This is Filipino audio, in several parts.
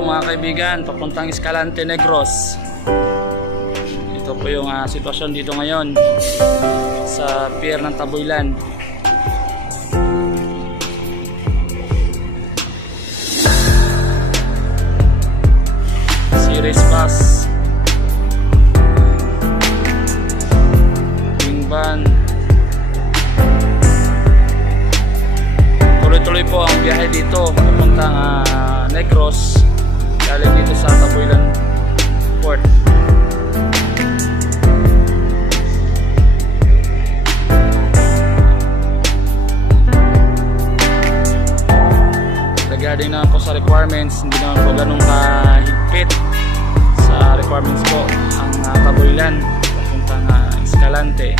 po mga kaibigan, papuntang Escalante Negros. Ito po yung sitwasyon dito ngayon sa pier ng Taboylan. Series bus, wing van. Tuloy-tuloy po ang biyahe dito papuntang Negros, galing dito sa Taboylan Port. Regarding na po sa requirements, hindi naman po ganun kahigpit sa requirements po ang Taboylan papuntang Escalante.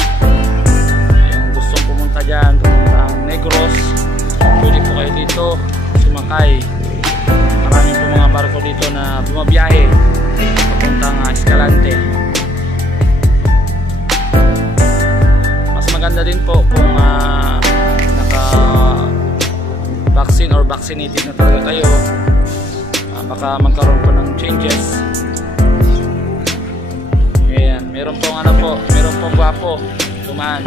Yung gustong pumunta dyan, papuntang Negros, pwede po kayo dito sumakay. Maraming po mga barko dito na bumabiyahe papuntang Escalante. Mas maganda din po kung naka-vaccine or vaccinated na talaga kayo. Baka magkaroon po ng changes. Ayan, meron pong meron pong gwapo tumaan.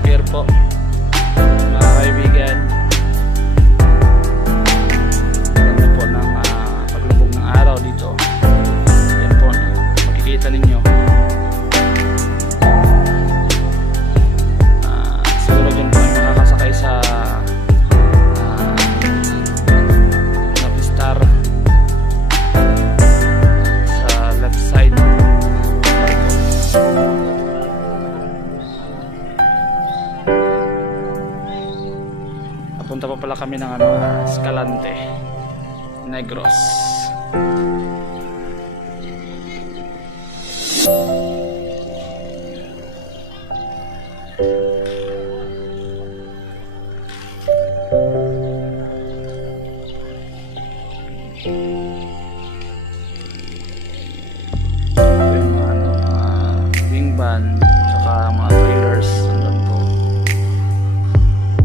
Pier po mga kaibigan. Ganda po ng paglubog ng araw dito. Yan po, makikita ninyo. Siguro dyan po yung makakasakay sa Navistar sa left side. Punta pa pala kami ng Escalante Negros. Yung wing van tsaka mga trailers andun po.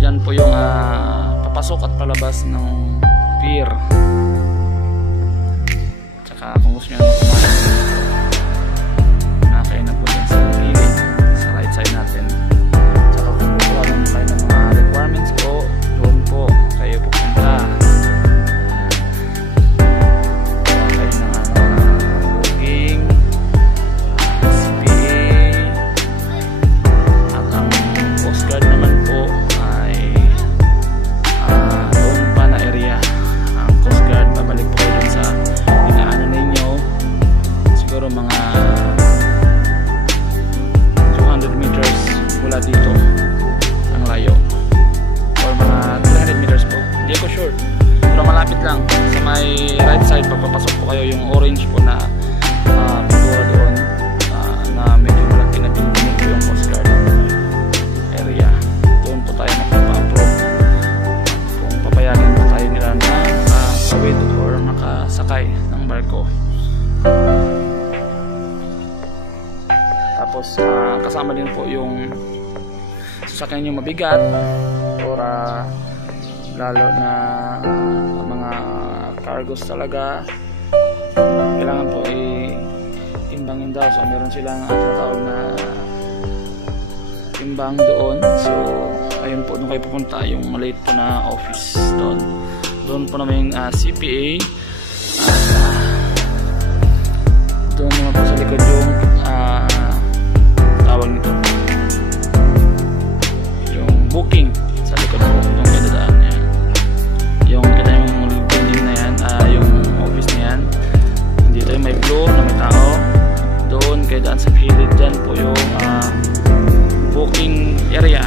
Diyan po yung papasok at palabas ng pier. Tsaka kung gusto nyo naman kumain, nakakain na po dyan sa gilid, sa right side natin. Tsaka kung gusto naman kayo ng mga requirements po, doon po kayo pupunta. Kuha kayo ng booking, CPA, at ang Coast Guard naman po mga 200 meters mula dito ang layo, or mga 300 meters po, hindi ko sure, pero malapit lang. Sa may right side papapasok po kayo, yung orange po na pintura doon, na medyo malaki na building po yung Coast Guard area. Doon po tayo magpapa-approve kung papayagan po tayo nila na makawid or makasakay ng barko. Tapos kasama din po yung sasakyan yung mabigat or lalo na mga cargos talaga, kailangan po i-timbangin daw. So meron silang tinatawag na timbang doon. So ayun po, doon kayo pupunta, yung maliit po na office doon po naman yung CPA. Doon naman po sa likod yung tawag nito, yung booking sa likod po, yung kinadaan yan, yung kita yung building na yan, yung office na yan. Dito yung may blue na may tao, doon kayo daan sa gilid, dyan po yung booking area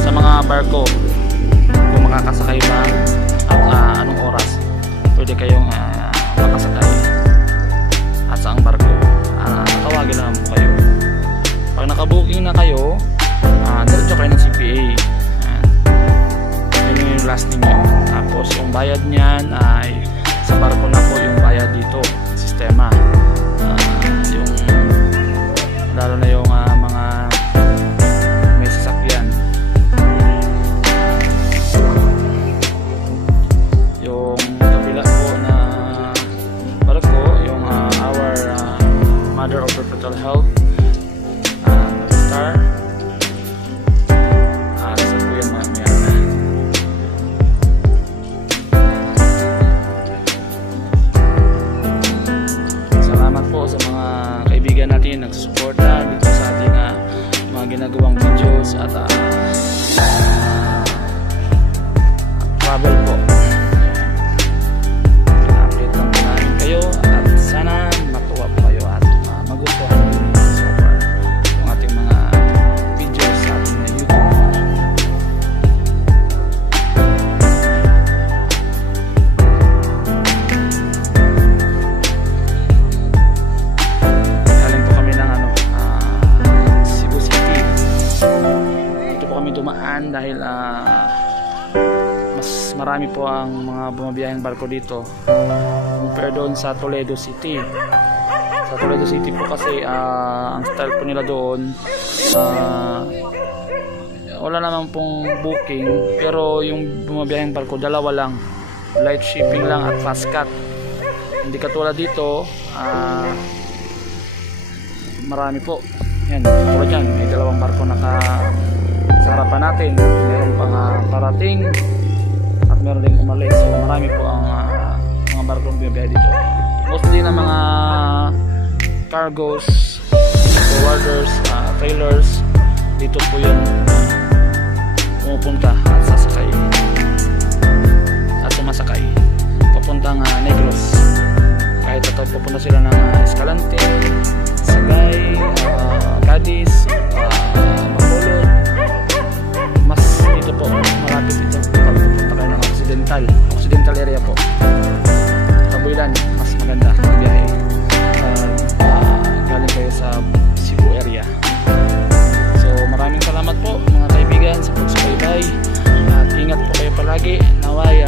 sa mga barko, kung makakasakay ba at anong oras pwede kayong makasakay at saang barko. Tawagin lang po kayo. Pag nakabuking na kayo, diretso kayo ng CPA. Tapos yung bayad niyan ay sa barko na po yung bayad dito, sistema. Yung lalo na yung mga may sasakyan. Yung kabila po na barko, yung our Mother of Perpetual Health, Star. Saan po yan mamaya? Salamat po sa mga kaibigan natin nagsusuporta dito sa ating mga ginagawang videos at travel po. Update lang po namin kayo at sana matuwa po kayo at magustuhan nyo so far yung ating mga videos sa ating YouTube. Galing po kami ng Cebu City. Dito po kami dumaan dahil mas marami po ang mga bumabiyaheng barko dito compare doon sa Toledo City. Sa Toledo City po kasi ang style po nila doon wala naman pong booking, pero yung bumabiyaheng barko dalawa lang, light shipping lang at fast cut. Hindi katulad dito marami po. Yan, katulad yan, may dalawang barko sa harapan natin, meron pang parating at meron ding umalis. So marami po ang mga barkong bumibiyahe dito. Mostly na mga cargos, forwarders, trailers, dito po yun pumupunta at sasakay at sumasakay papuntang Negros. Kahit ito pupunta sila ng Escalante, Sagay, Cadiz, Bacolod. Mas dito po malapit dito pag pupunta kayo ng Occidental area po. Tabuilan, mas maganda ang biyahe galing kayo sa Cebu area. So maraming salamat po mga kaibigan sa pagsubaybay at ingat po kayo palagi. Naway